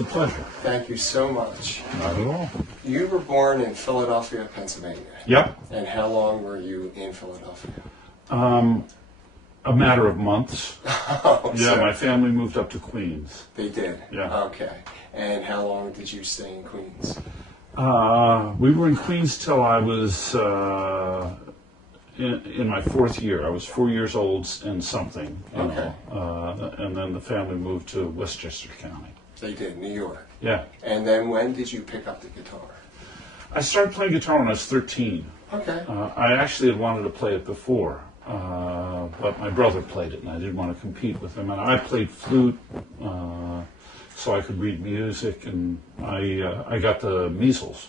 a pleasure. Thank you so much. Not at all. You were born in Philadelphia, Pennsylvania. Yep. And how long were you in Philadelphia? A matter of months. Oh, Yeah, so my family moved up to Queens. they did? Yeah. Okay. And how long did you stay in Queens? We were in Queens till I was in my fourth year. I was 4 years old and something. Okay. And then the family moved to Westchester County. They did, New York. Yeah. And then when did you pick up the guitar? I started playing guitar when I was 13. Okay. I actually had wanted to play it before, but my brother played it, and I didn't want to compete with him. And I played flute, so I could read music, and I got the measles.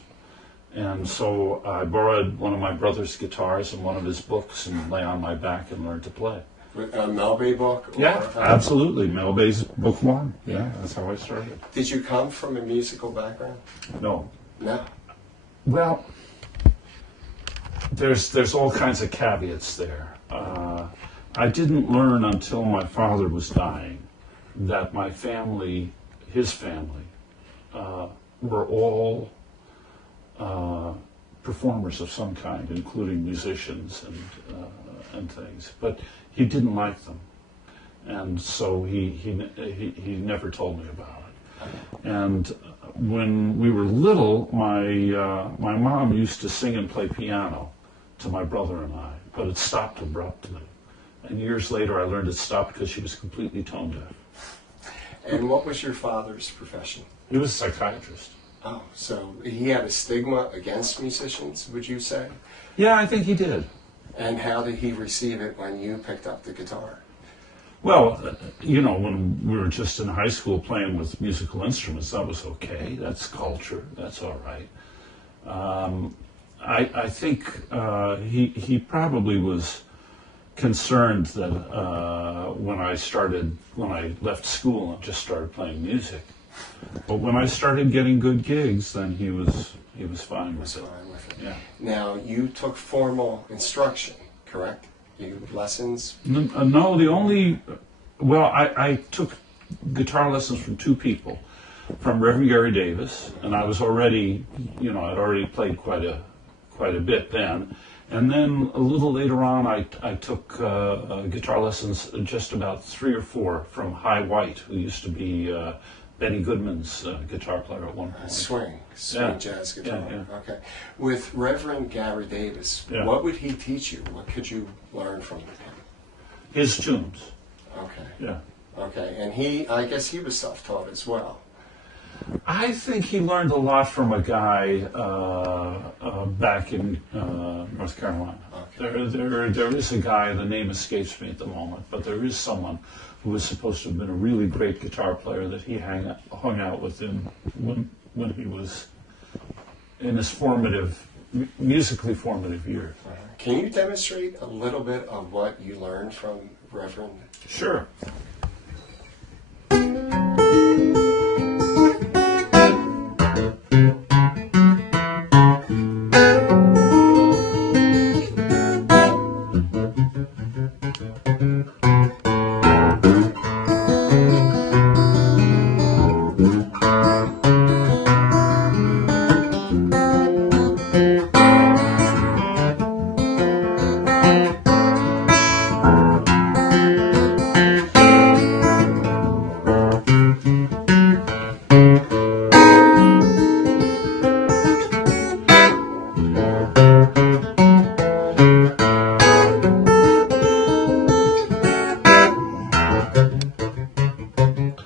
And so I borrowed one of my brother's guitars and one of his books and lay on my back and learned to play. With a Mel Bay book? Yeah, absolutely. Mel Bay's book one. Yeah, that's how I started. Did you come from a musical background? No. No. Well, there's all kinds of caveats there. I didn't learn until my father was dying that my family, his family, were all performers of some kind, including musicians and things. But he didn't like them, and so he never told me about it. And when we were little, my mom used to sing and play piano to my brother and I, but it stopped abruptly. And years later, I learned it stopped because she was completely tone deaf. And what was your father's profession? He was a psychiatrist. Oh, so he had a stigma against musicians, would you say? Yeah, I think he did. And how did he receive it when you picked up the guitar? Well, you know, when we were just in high school playing with musical instruments, that was okay. That's culture. That's all right. I think he probably was concerned that when I left school and just started playing music. But when I started getting good gigs, then he was fine with it. Yeah. Now, you took formal instruction, correct? You lessons? No, I took guitar lessons from two people, from Reverend Gary Davis, and I was already, I'd already played quite a bit then. And then a little later on, I took guitar lessons, just about 3 or 4, from High White, who used to be Benny Goodman's guitar player at one point. Swing Yeah. jazz guitar. Yeah. Okay. With Reverend Gary Davis, Yeah. what would he teach you? What could you learn from him? His tunes. Okay. Yeah. Okay. And I guess he was self-taught as well. I think he learned a lot from a guy back in North Carolina. Okay. There is a guy, the name escapes me at the moment, but there is someone who was supposed to have been a really great guitar player that he hung out with when he was in his musically formative years. Can you demonstrate a little bit of what you learned from Reverend? Sure.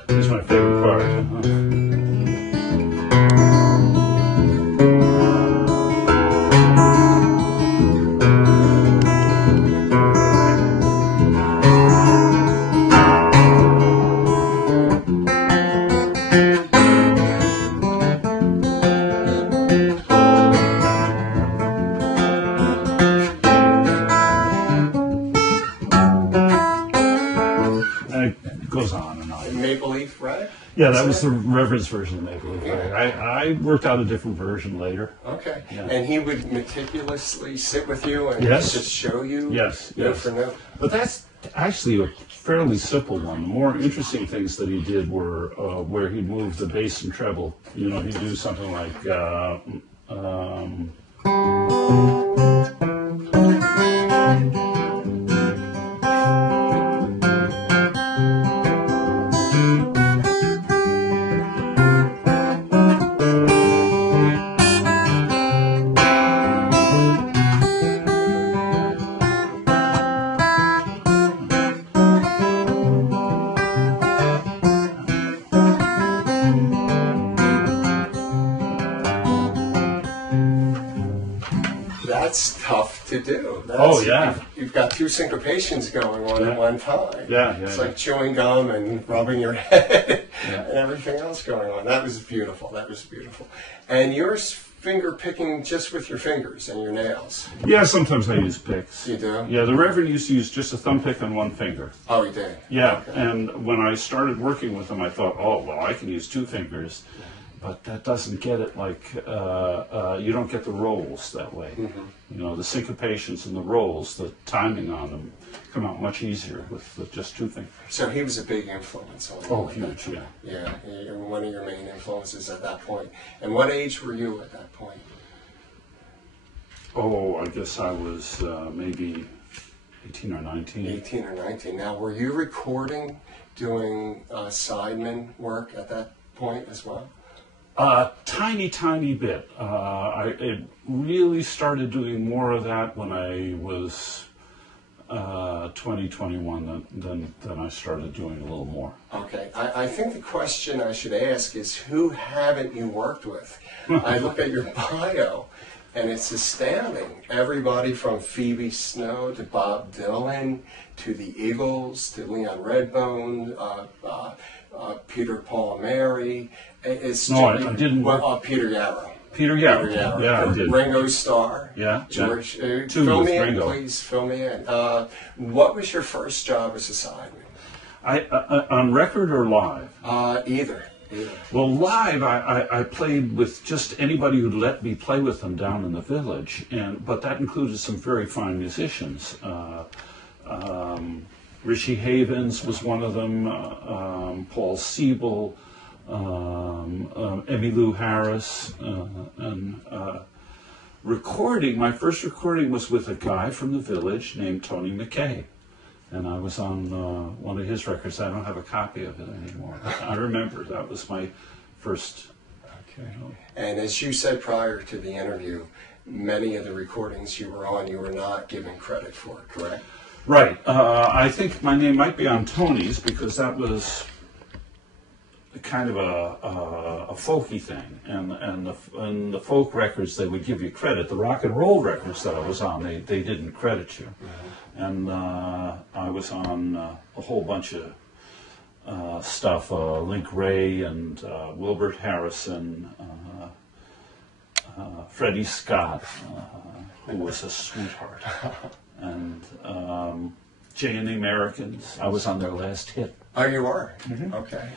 It's my favorite part. It goes on and on. Maple Leaf, right? Yeah, that was the Reverend's version of Maple Leaf. I worked out a different version later. Okay. Yeah. And he would meticulously sit with you and Yes. just show you Yes, note yes. for note. But that's actually a fairly simple one. The more interesting things that he did were where he moved the bass and treble. You know, he'd do something like. That's tough to do. Oh, yeah. You've got two syncopations going on at one time. Yeah, It's like chewing gum and rubbing your head and everything else going on. That was beautiful. That was beautiful. And yours finger picking just with your fingers and your nails. Yeah, sometimes I use picks. You do? Yeah, the Reverend used to use just a thumb pick on one finger. Oh, he did? Yeah, Okay. and when I started working with him, I thought, oh, well, I can use two fingers. But that doesn't get it like, you don't get the rolls that way. Mm-hmm. You know, the syncopations and the rolls, the timing on them come out much easier with just two fingers. So he was a big influence on you. Oh, huge, yeah. Yeah, one of your main influences at that point. And what age were you at that point? Oh, I guess I was maybe 18 or 19. 18 or 19. Now, were you recording, doing sideman work at that point as well? Tiny bit. I really started doing more of that when I was 20, 21 than I started doing a little more. Okay. I think the question I should ask is, who haven't you worked with? I look at your bio, and it's astounding. Everybody from Phoebe Snow to Bob Dylan to the Eagles to Leon Redbone, Peter, Paul, Mary. I didn't work. Well, Peter Yarrow. Peter Yarrow. Yeah, I did. Ringo Starr. Yeah. George. Two Fill with me in, Ringo. please. Fill me in. What was your first job as a sideman? On record or live? Either. Well, live, I played with just anybody who'd let me play with them down in the village, but that included some very fine musicians. Richie Havens was one of them, Paul Siebel, Emmylou Harris, and recording. My first recording was with a guy from the village named Tony McKay, and I was on one of his records. I don't have a copy of it anymore. I remember that was my first. Okay. And as you said prior to the interview, many of the recordings you were on, you were not given credit for, correct? Right. I think my name might be on Tony's because that was kind of a folky thing, and the folk records they would give you credit. The rock and roll records that I was on, they didn't credit you, and I was on a whole bunch of stuff. Link Ray and Wilbert Harrison, Freddie Scott, who was a sweetheart. And J&E Americans. I was on their last hit. Oh, you were? Mm-hmm. Okay.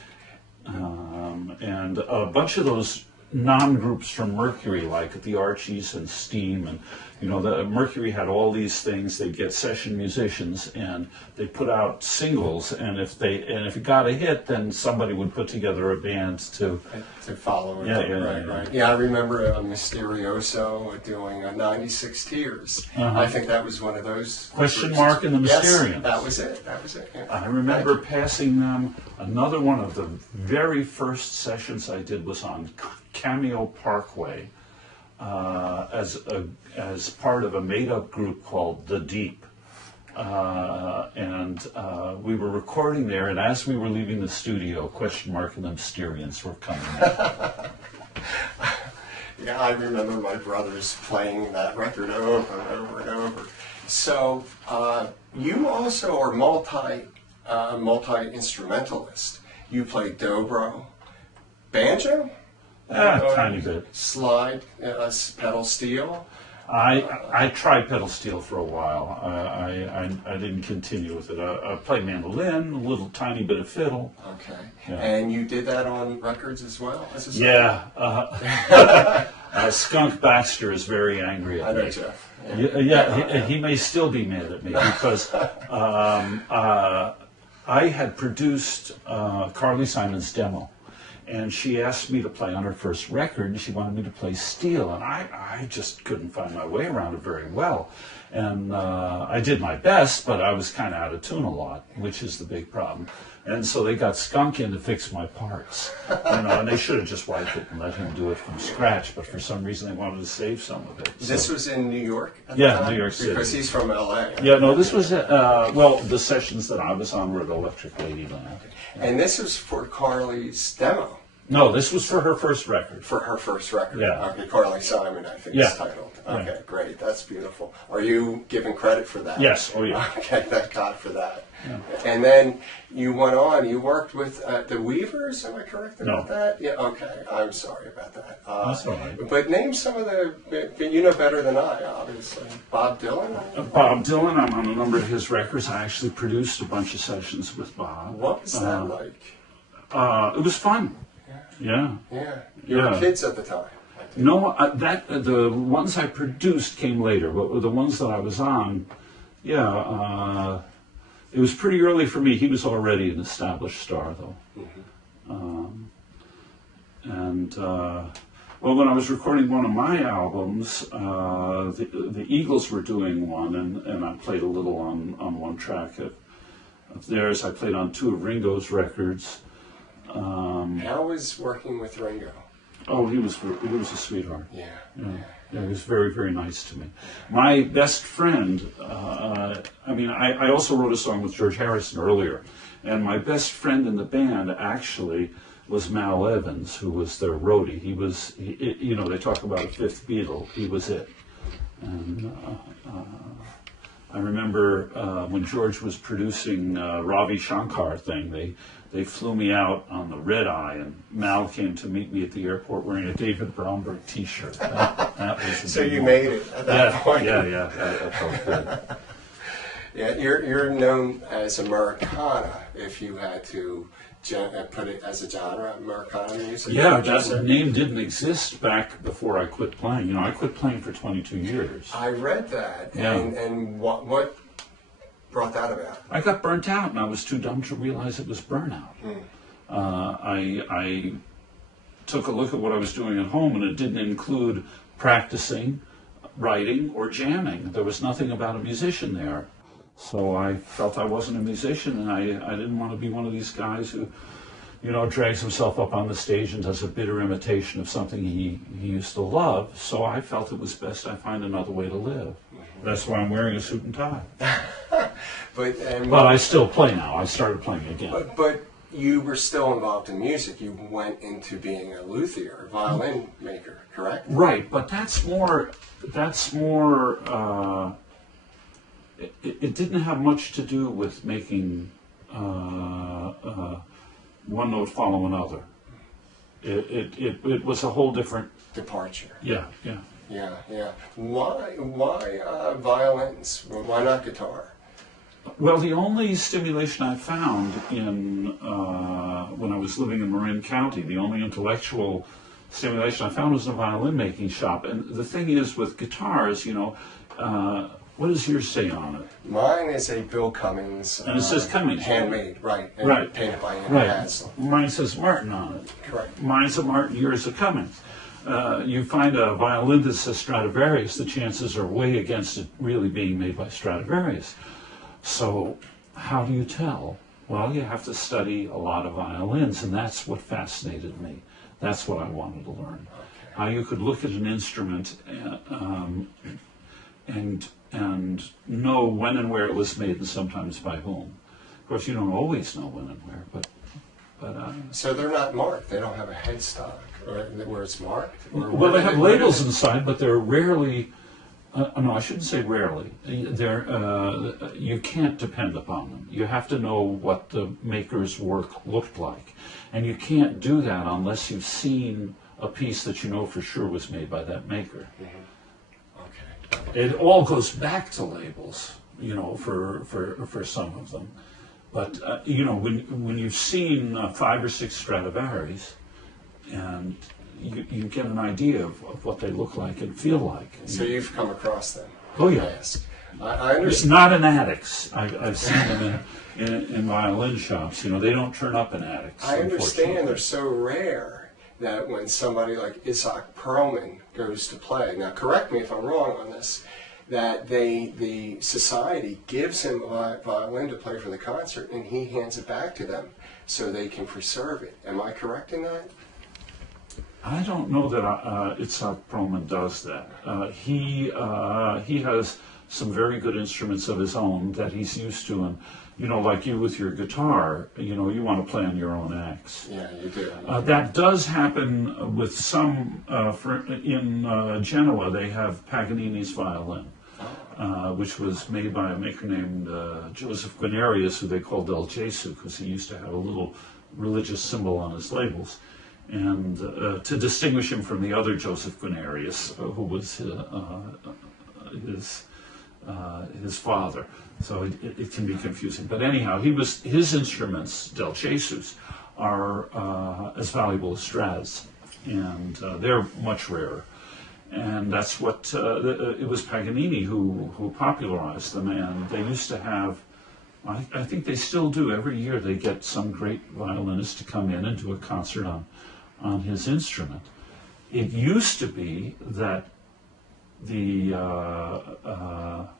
And a bunch of those non-groups from Mercury, like the Archies and Steam, and the Mercury had all these things. They'd get session musicians, and they put out singles. And if it got a hit, then somebody would put together a band to follow it. Right. Yeah, I remember Mysterioso doing 96 Tears. I think that was one of those. Question Mark and the Mysterians. Yes, that was it. Yeah. I remember passing them. Another one of the very first sessions I did was on Cameo Parkway. As part of a made-up group called The Deep. And we were recording there, and as we were leaving the studio, Question Mark and the Mysterians were coming in. Yeah, I remember my brothers playing that record over and over and over. So you also are multi-instrumentalist. You play dobro, banjo? Tiny bit. Slide, pedal steel. I tried pedal steel for a while. I didn't continue with it. I played mandolin, a little tiny bit of fiddle. Okay. Yeah. And you did that on records as well? Yeah. Skunk Baxter is very angry at me. I know Jeff. He may still be mad at me because I had produced Carly Simon's demo, and she asked me to play on her first record, and she wanted me to play steel, and I just couldn't find my way around it very well. And I did my best, but I was kind of out of tune a lot, which is the big problem. And so they got Skunk in to fix my parts, and they should have just wiped it and let him do it from scratch, but for some reason they wanted to save some of it. So. This was in New York at the Yeah, time? New York City. Because he's from L.A. Yeah, no, this was, well, the sessions that I was on were at Electric Ladyland. And this was for Carly's demo. No, this was for her first record. For her first record. Yeah. Okay, Carly Simon, I think Yeah. it's titled. Okay, Yeah. great. That's beautiful. Are you giving credit for that? Yes, oh yeah. Okay, thank God for that. Yeah. And then you went on, you worked with the Weavers, am I correct about No. that? Yeah, okay. I'm sorry about that. That's all right. But name some of you know better than I, obviously. Bob Dylan? Bob Dylan, I'm on a number of his records. I actually produced a bunch of sessions with Bob. What was that like? It was fun. Yeah. Yeah. You were Yeah. kids at the time. No, the ones I produced came later, but the ones that I was on, it was pretty early for me. He was already an established star, though. Well, when I was recording one of my albums, the Eagles were doing one, and I played a little on one track of theirs. I played on two of Ringo's records. How was working with Ringo? Oh, he was a sweetheart. Yeah. Yeah, he was very, very nice to me. My best friend, I also wrote a song with George Harrison earlier, and my best friend in the band actually was Mal Evans, who was their roadie. They talk about a fifth Beatle. He was it. And I remember when George was producing Ravi Shankar thing, they flew me out on the red eye, and Mal came to meet me at the airport wearing a David Bromberg T-shirt. That was the So big you one. made it at that point. Yeah, that felt good. Yeah, you're known as Americana, if you had to put it as a genre, Americana music. Yeah, that name didn't exist back before I quit playing. I quit playing for 22 years. I read that, Yeah. and what brought that about? I got burnt out, and I was too dumb to realize it was burnout. I took a look at what I was doing at home, and it didn't include practicing, writing, or jamming. There was nothing about a musician there. So I felt I wasn't a musician, and I didn't want to be one of these guys who, drags himself up on the stage and does a bitter imitation of something he used to love. So I felt it was best I find another way to live. That's why I'm wearing a suit and tie. But I still play now. I started playing again. But you were still involved in music. You went into being a luthier, a violin maker, correct? Right, but that's more. It didn't have much to do with making one note follow another. It was a whole different departure. Yeah. Why violins? Why not guitar? Well, the only stimulation I found when I was living in Marin County, the only intellectual stimulation I found was in a violin making shop. And the thing is, with guitars, what does yours say on it? Mine is a Bill Cummings. And it says Cummings. Handmade, right. And right. Painted by Andy right. Hansel. Mine says Martin on it. Correct. Mine's a Martin, yours a Cummings. You find a violin that says Stradivarius, the chances are way against it really being made by Stradivarius. So how do you tell? Well, you have to study a lot of violins, and that's what fascinated me. That's what I wanted to learn. Okay. How you could look at an instrument and know when and where it was made, and sometimes by whom. Of course, you don't always know when and where, but so they're not marked. They don't have a headstock where it's marked. Well, they have labels inside, but they're rarely. No, I shouldn't say rarely. You can't depend upon them. You have to know what the maker's work looked like, and you can't do that unless you've seen a piece that you know for sure was made by that maker. Mm-hmm. Okay. It all goes back to labels, for some of them. But when you've seen 5 or 6 Stradivari's, and you get an idea of what they look like and feel like. So you've come across them. Oh yeah. Yes. I understand. Not in attics. I've seen them in violin shops. You know, they don't turn up in attics. I understand they're so rare that when somebody like Isaac Perlman goes to play, now correct me if I'm wrong on this, that the society gives him a violin to play for the concert and he hands it back to them so they can preserve it. Am I correct in that? I don't know that Itzhak Perlman does that. He has some very good instruments of his own that he's used to, and you know, like you with your guitar, you know, you want to play on your own acts. Yeah, you do. That does happen with some. In Genoa, they have Paganini's violin, which was made by a maker named Joseph Guarnerius, who they called Del Gesù, because he used to have a little religious symbol on his labels. And to distinguish him from the other Joseph Guarnerius, who was his father, so it can be confusing. But anyhow, his instruments, Del Gesù's, are as valuable as Strats, and they're much rarer. And that's what it was Paganini who popularized them, and they used to have. I think they still do. Every year they get some great violinist to come in and do a concert on his instrument. It used to be that the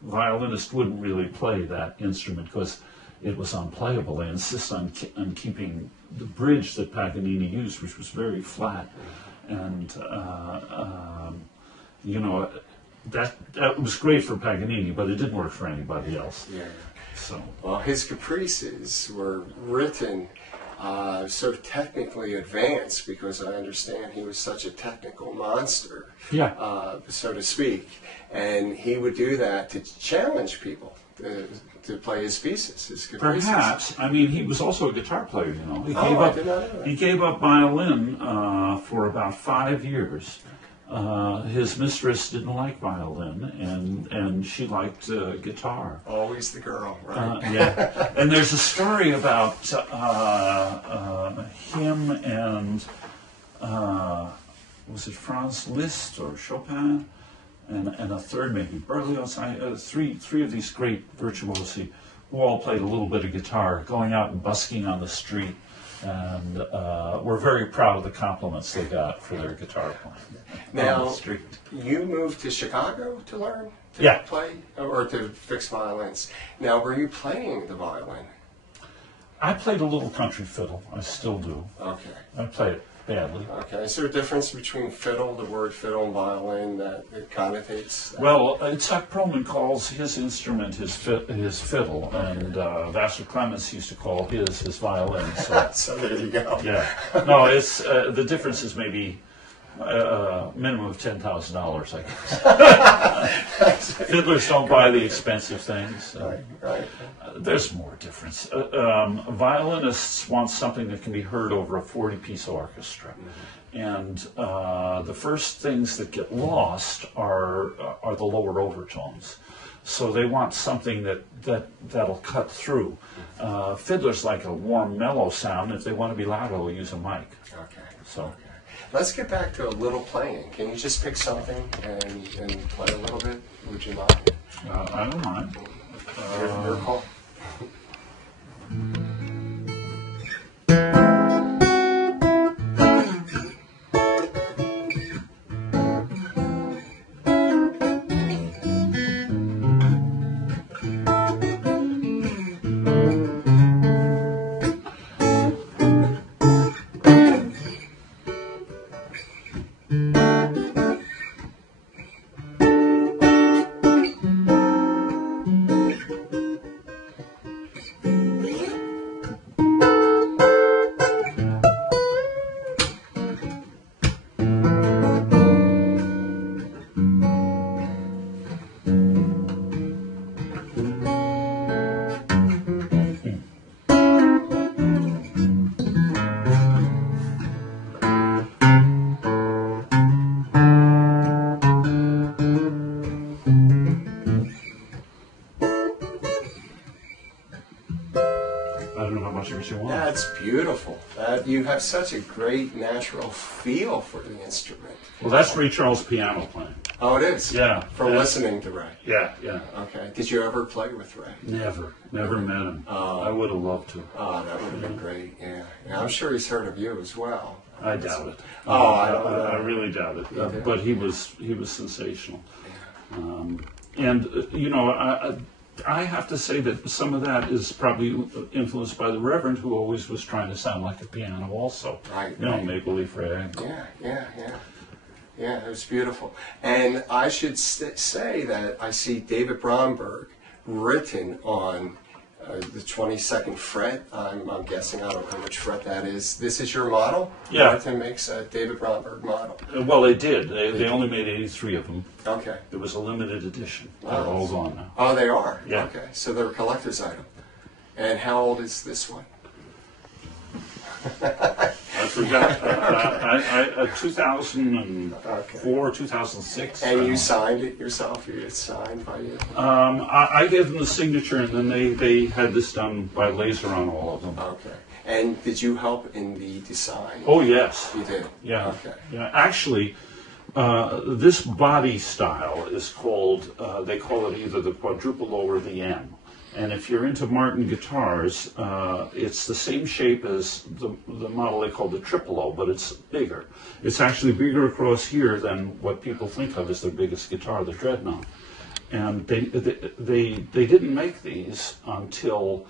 violinist wouldn't really play that instrument because it was unplayable. They insist on keeping the bridge that Paganini used, which was very flat, and you know, that was great for Paganini, but it didn't work for anybody else. Yeah. So well, his caprices were written so technically advanced because I understand he was such a technical monster, so to speak, and he would do that to challenge people to play his pieces, his caprices. Perhaps. I mean, he was also a guitar player, you know. I did not know that. He gave up violin for about 5 years. His mistress didn't like violin, and she liked guitar. Always the girl, right? Yeah. And there's a story about him and was it Franz Liszt or Chopin, and a third maybe Berlioz. Three of these great virtuosi who all played a little bit of guitar, going out and busking on the street. And we're very proud of the compliments they got for their guitar playing. Now, on the street. You moved to Chicago to learn to Yeah. play or to fix violins. Now, were you playing the violin? I played a little country fiddle. I still do. Okay. I play it badly. Okay. Is there a difference between fiddle, the word fiddle, and violin that it connotates? That? Well, Itzhak Perlman calls his instrument his fiddle, and Vassar Clements used to call his violin. So, So there you go. yeah. No, it's the difference is maybe minimum of $10,000, I guess. Fiddlers don't buy the expensive things. Right. There's more difference. Violinists want something that can be heard over a 40-piece orchestra. And the first things that get lost are the lower overtones. So they want something that'll cut through. Fiddlers like a warm, mellow sound. If they want to be loud, they'll use a mic. Okay. So. Let's get back to a little playing. Can you just pick something and play a little bit? Would you mind? I don't mind. Your call. as you want. That's beautiful. You have such a great natural feel for the instrument. Well, that's Ray Charles' piano playing. Oh, it is? Yeah. From listening to Ray? Yeah, yeah. Okay. Did you ever play with Ray? Never met him. I would have loved to. Oh, that would have been great, yeah. I'm sure he's heard of you as well. I doubt it. Oh, I don't know. I really doubt it. But he was sensational. And, you know, I have to say that some of that is probably influenced by the Reverend, who always was trying to sound like a piano also. Right. You know, Maple Leaf Ray. Yeah, it was beautiful. And I should say that I see David Bromberg written on the 22nd fret. I'm guessing, I don't know which fret that is. This is your model? Yeah. Martin makes a David Bromberg model. Well, they did. They only made 83 of them. Okay. It was a limited edition. They're all gone now. Oh, they are? Yeah. Okay, so they're a collector's item. And how old is this one? I forgot. 2004, 2006. And you signed it yourself? It's signed by you? I gave them the signature, and then they had this done by laser on all of them. Okay. And did you help in the design? Oh, yes. You did? Yeah. Okay. Yeah. Actually, this body style is called, they call it either the quadruple O or the M. And if you're into Martin guitars, it's the same shape as the model they call the triple O, but it's bigger. It's actually bigger across here than what people think of as their biggest guitar, the Dreadnought. And they didn't make these until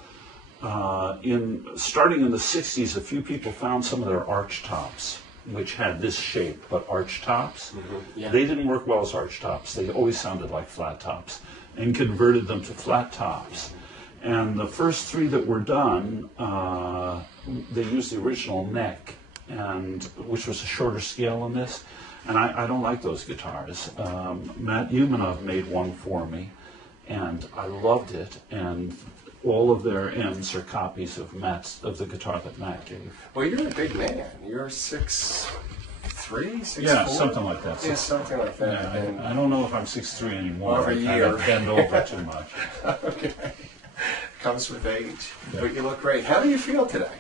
starting in the 60s. A few people found some of their arch tops, which had this shape, but arch tops. Mm-hmm. Yeah. They didn't work well as arch tops. They always sounded like flat tops, and converted them to flat tops. And the first three that were done, they used the original neck, which was a shorter scale on this. And I don't like those guitars. Matt Umanov made one for me, and I loved it. And all of their M's are copies of the guitar that Matt gave. Well, you're a big man. You're 6'3", 6'4"? Yeah, something like that. Yeah, something like that. Yeah, And I don't know if I'm 6'3" anymore. Over a I kind year. of bend over too much. okay. Comes with age. Yeah. But you look great. How do you feel today?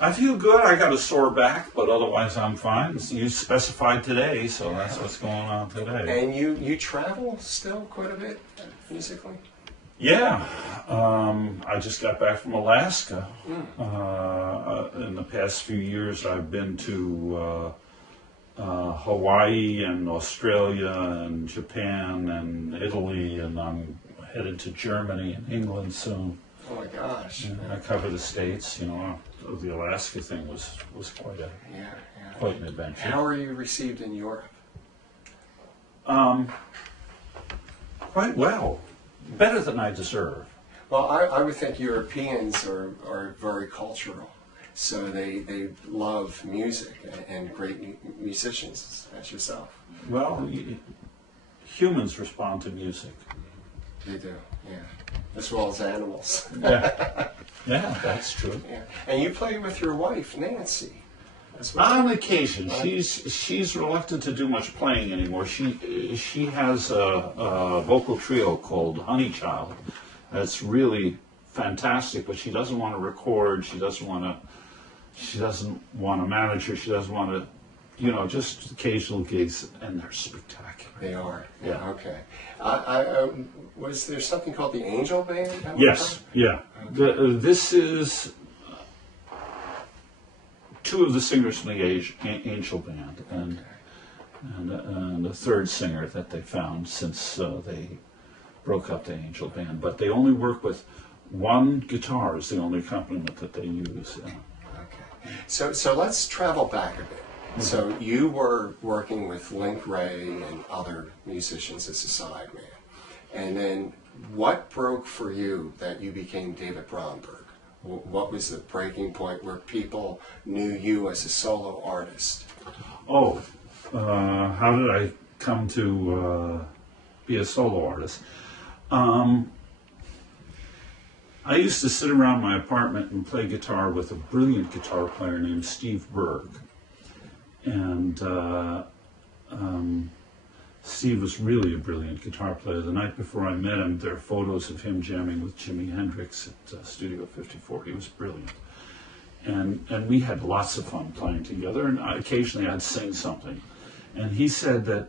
I feel good. I got a sore back, but otherwise I'm fine. You specified today, so that's what's going on today. And you travel still quite a bit musically? Yeah. I just got back from Alaska. In the past few years, I've been to Hawaii and Australia and Japan and Italy, and I'm headed to Germany and England soon. Oh my gosh. And I cover the States. You know, the Alaska thing was quite quite an adventure. How are you received in Europe? Quite well. Better than I deserve. Well, I would think Europeans are very cultural. So they love music and great musicians as yourself. Well, humans respond to music. They do, yeah. As well as animals. Yeah, yeah, that's true. Yeah. And you play with your wife, Nancy, as well. On occasion, she's reluctant to do much playing anymore. She has a vocal trio called Honey Child. That's really fantastic, but she doesn't want to record. She doesn't want a manager. She doesn't want to, just occasional gigs, and they're spectacular. They are. Yeah. Okay. Was there something called the Angel Band? Yes. Yeah. Okay. This is two of the singers from the Angel Band, and a third singer that they found since they broke up the Angel Band. But they only work with one guitar as the only accompaniment that they use. Yeah. Okay. So let's travel back a bit. Mm-hmm. So you were working with Link Wray and other musicians as a sideman. And then what broke for you that you became David Bromberg? What was the breaking point where people knew you as a solo artist? Oh, how did I come to be a solo artist? I used to sit around my apartment and play guitar with a brilliant guitar player named Steve Berg. And Steve was really a brilliant guitar player. The night before I met him, there are photos of him jamming with Jimi Hendrix at Studio 54. He was brilliant. and we had lots of fun playing together, and occasionally I'd sing something. And he said that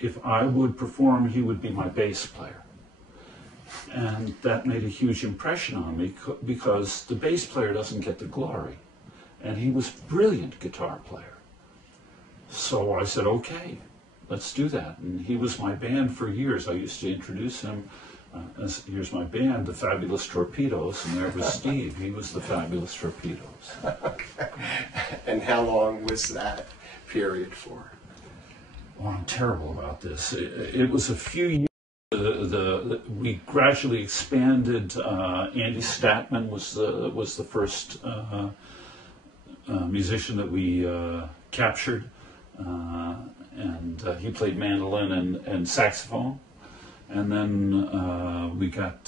if I would perform, he would be my bass player. And that made a huge impression on me because the bass player doesn't get the glory. And he was a brilliant guitar player. So I said, okay, let's do that. And he was my band for years. I used to introduce him as, here's my band, the Fabulous Torpedoes, and there was Steve. He was the Fabulous Torpedoes. Okay. And how long was that period for? Well, I'm terrible about this. It was a few years. We gradually expanded. Andy Statman was the first musician that we captured, and he played mandolin and saxophone. And then we got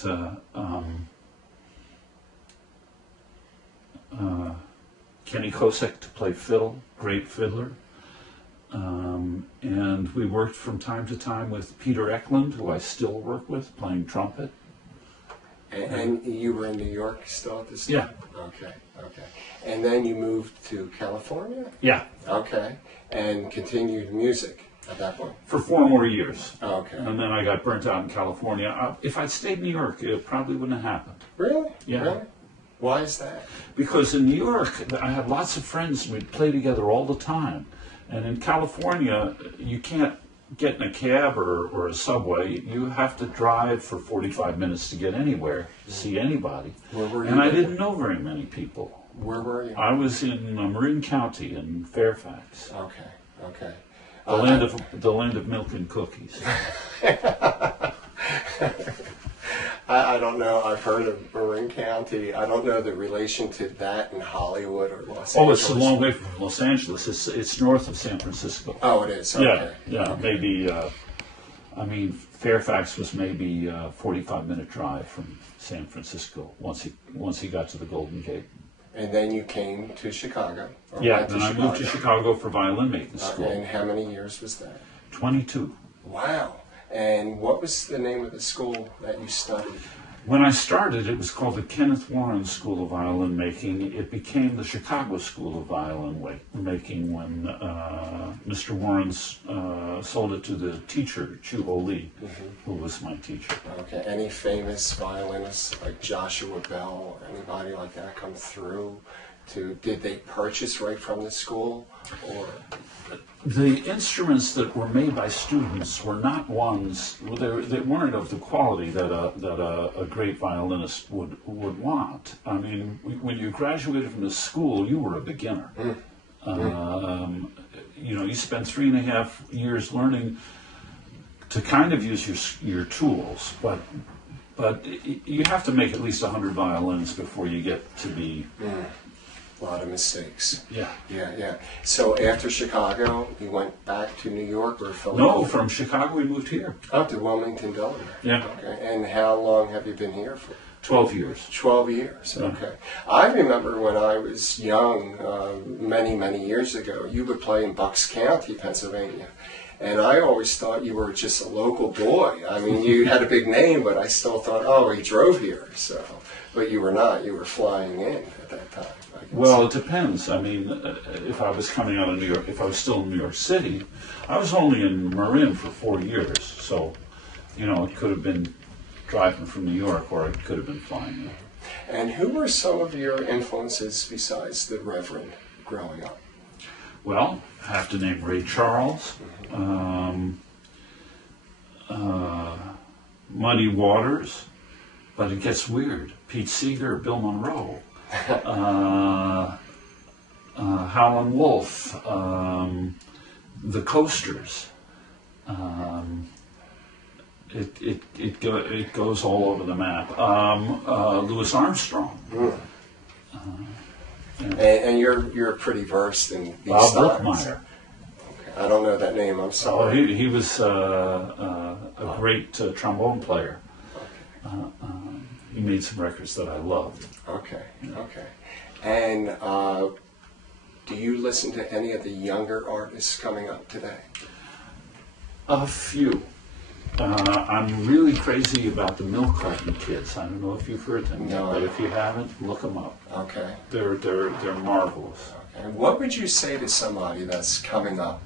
Kenny Kosek to play fiddle, great fiddler. And we worked from time to time with Peter Eklund, who I still work with, playing trumpet. And you were in New York still at this time? Yeah. Okay, okay. And then you moved to California? Yeah. Okay. And continued music at that point? For 4 more years. Okay. And then I got burnt out in California. If I'd stayed in New York, it probably wouldn't have happened. Really? Yeah. Really? Why is that? Because in New York, I had lots of friends, and we'd play together all the time. And in California, you can't get in a cab or a subway. You have to drive for 45 minutes to get anywhere, to see anybody. Where were you? And I didn't know very many people. Where were you? I was in Marin County in Fairfax. Okay, okay. The land of milk and cookies. I don't know. I've heard of Marin County. I don't know the relation to that in Hollywood or Los Angeles. Oh, it's a long way from Los Angeles. It's north of San Francisco. Oh, it is. Okay. Yeah. Okay. Maybe. I mean, Fairfax was maybe a 45-minute drive from San Francisco once he got to the Golden Gate. And then you came to Chicago. Yeah, then I moved to Chicago for violin making school. And how many years was that? 22. Wow. And what was the name of the school that you studied? When I started, it was called the Kenneth Warren School of Violin Making. It became the Chicago School of Violin Making when Mr. Warren sold it to the teacher, Chu Ho Lee, who was my teacher. Okay. Any famous violinists like Joshua Bell, anybody like that come through? Did they purchase right from the school, or? The instruments that were made by students were not ones. They weren't of the quality that a great violinist would want. I mean, when you graduated from the school, you were a beginner. You know, you spent 3.5 years learning to kind of use your tools, but you have to make at least 100 violins before you get to be. A lot of mistakes. Yeah. Yeah. So after Chicago, you went back to New York or Philadelphia? No, from Chicago we moved here. Oh, to Wilmington, Delaware. Yeah. Okay. And how long have you been here for? 12 years. 12 years. Okay. I remember when I was young, many years ago, you would play in Bucks County, Pennsylvania. And I always thought you were just a local boy. I mean, you had a big name, but I still thought, oh, he drove here. So, but you were not. You were flying in at that time. Well, it depends. I mean, if I was coming out of New York, if I was still in New York City, I was only in Marin for 4 years. So, you know, it could have been driving from New York, or it could have been flying in. And who were some of your influences besides the Reverend growing up? Well, I have to name Ray Charles, Muddy Waters, but it gets weird. Pete Seeger, Bill Monroe, Howlin' Wolf, the Coasters. It goes all over the map. Louis Armstrong. And you're pretty versed in these Bob styles. Brookmeyer. Okay. I don't know that name. I'm sorry. Oh, he was a great trombone player. He made some records that I loved. Okay. And do you listen to any of the younger artists coming up today? A few. I'm really crazy about the Milk Carton Kids. I don't know if you've heard them, No. but if you haven't, look them up. Okay. They're marvelous. And what would you say to somebody that's coming up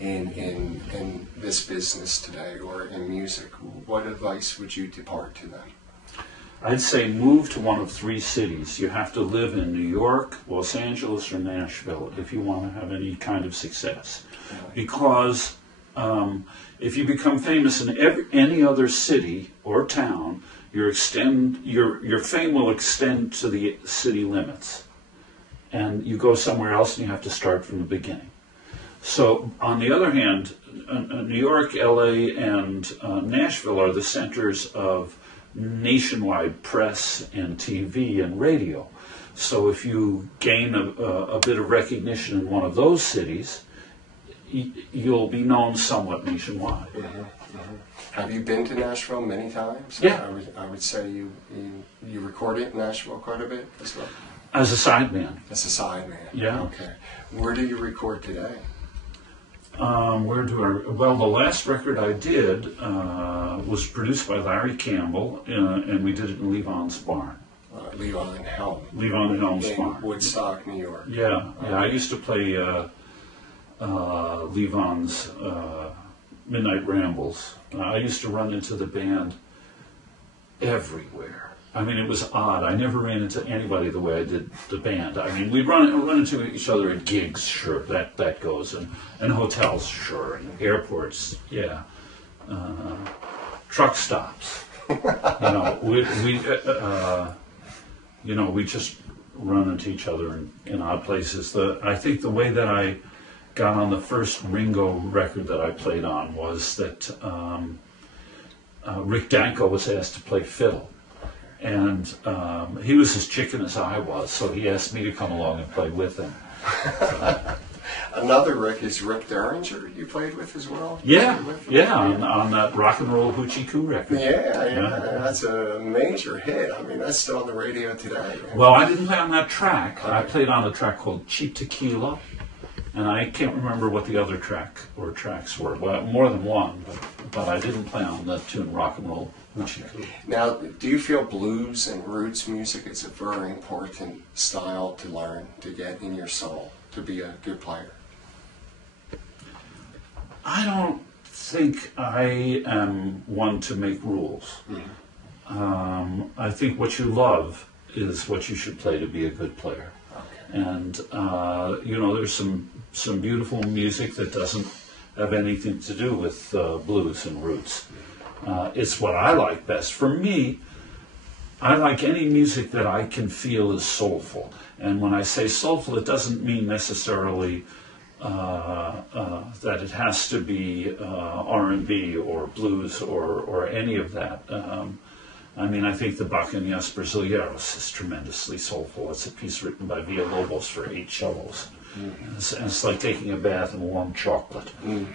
in this business today or in music? What advice would you depart to them? I'd say move to one of three cities. You have to live in New York, Los Angeles, or Nashville if you want to have any kind of success. Because if you become famous in any other city or town, your fame will extend to the city limits. And you go somewhere else and you have to start from the beginning. So, on the other hand, New York, LA, and Nashville are the centers of nationwide press and TV and radio. So if you gain a bit of recognition in one of those cities, you'll be known somewhat nationwide. Mm-hmm, mm-hmm. Have you been to Nashville many times? Yeah. I would say you recorded in Nashville quite a bit as well. As a sideman. As a sideman. Yeah. Okay. Where do you record today? Well, the last record I did was produced by Larry Campbell, and we did it in Levon's barn. Levon and Helm. Levon and Helm's barn. Woodstock, New York. Yeah, yeah. I used to play Levon's Midnight Rambles. I used to run into the band everywhere. I mean, it was odd. I never ran into anybody the way I did the band. I mean, we'd run into each other at gigs, sure, that goes, and hotels, sure, and airports, yeah, truck stops. We just run into each other in odd places. I think the way that I got on the first Ringo record that I played on was that Rick Danko was asked to play fiddle. And he was as chicken as I was, so he asked me to come along and play with him. So. Another Rick is Rick Derringer you played with as well? Yeah, on that Rock and Roll Hoochie Coo record. Yeah, that's a major hit. I mean, that's still on the radio today. Well, I didn't play on that track. I played on a track called Cheap Tequila, and I can't remember what the other tracks were. Well, more than one, but I didn't play on that tune, Rock and Roll. Now, do you feel blues and roots music is a very important style to learn, to get in your soul, to be a good player? I don't think I am one to make rules. Mm-hmm. I think what you love is what you should play to be a good player. Okay. And, there's some beautiful music that doesn't have anything to do with blues and roots. It's what I like best. For me, I like any music that I can feel is soulful. And when I say soulful, it doesn't mean necessarily that it has to be R&B or blues or any of that. I think the Bacanhas Brasileiros is tremendously soulful. It's a piece written by Villalobos for 8 cellos. Mm. It's like taking a bath in warm chocolate. Mm.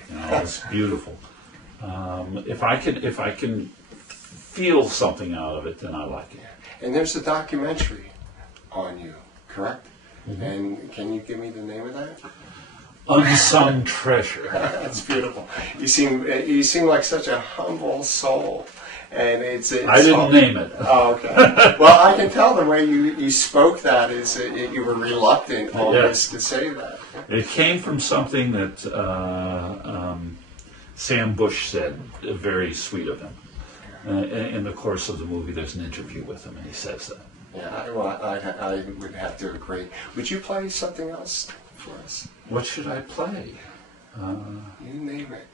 It's beautiful. If I can feel something out of it, then I like it. And there's a documentary on you, correct? Mm-hmm. And can you give me the name of that? Unsung Treasure. That's beautiful. You seem like such a humble soul, and it's I didn't name it. Oh, okay. Well, I can tell the way you spoke that is you were reluctant almost to say that. It came from something that Sam Bush said, very sweet of him. In the course of the movie, there's an interview with him, and he says that. Yeah, I would have to agree. Would you play something else for us? What should I play? You name it.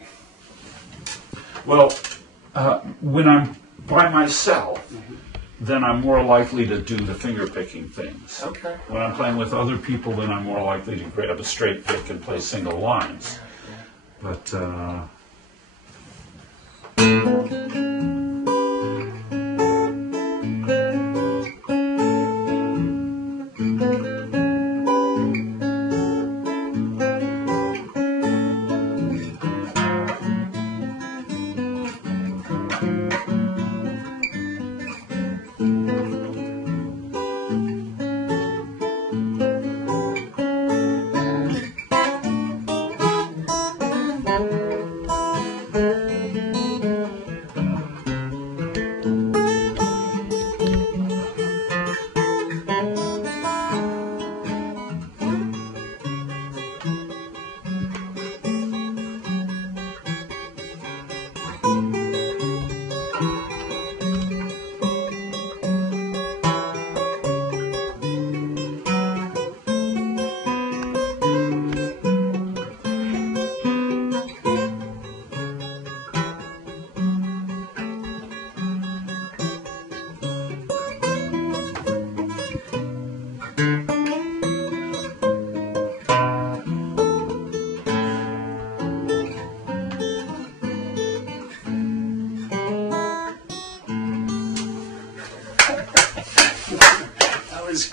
Well, when I'm by myself, mm-hmm. then I'm more likely to do the finger-picking things. Okay. When I'm playing with other people, then I'm more likely to grab a straight pick and play single lines. Yeah. But...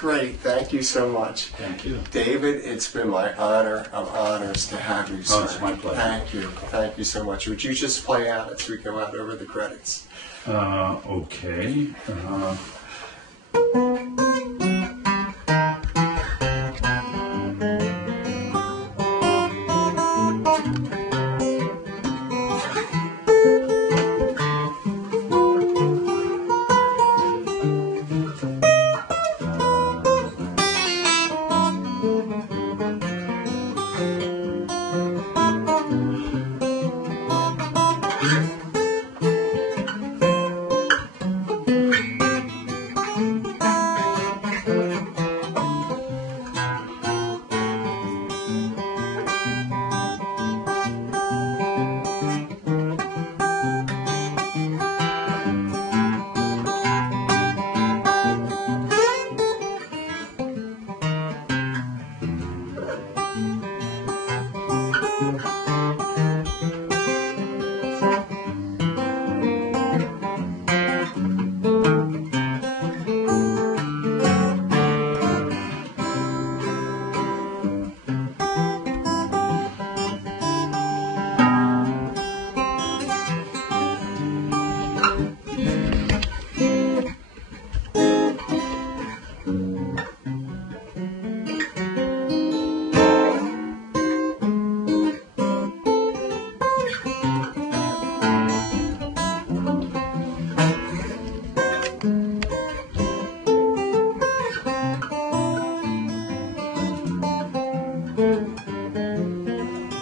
great. Thank you so much. Thank you. David, it's been my honor of honors to have you, sir. Oh, it's my pleasure. Thank you. Thank you so much. Would you just play out as we go out over the credits? Okay.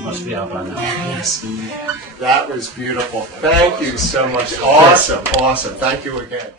Must be out by now. Yes. That was beautiful. Thank you so much. Awesome. Awesome. Thank you again.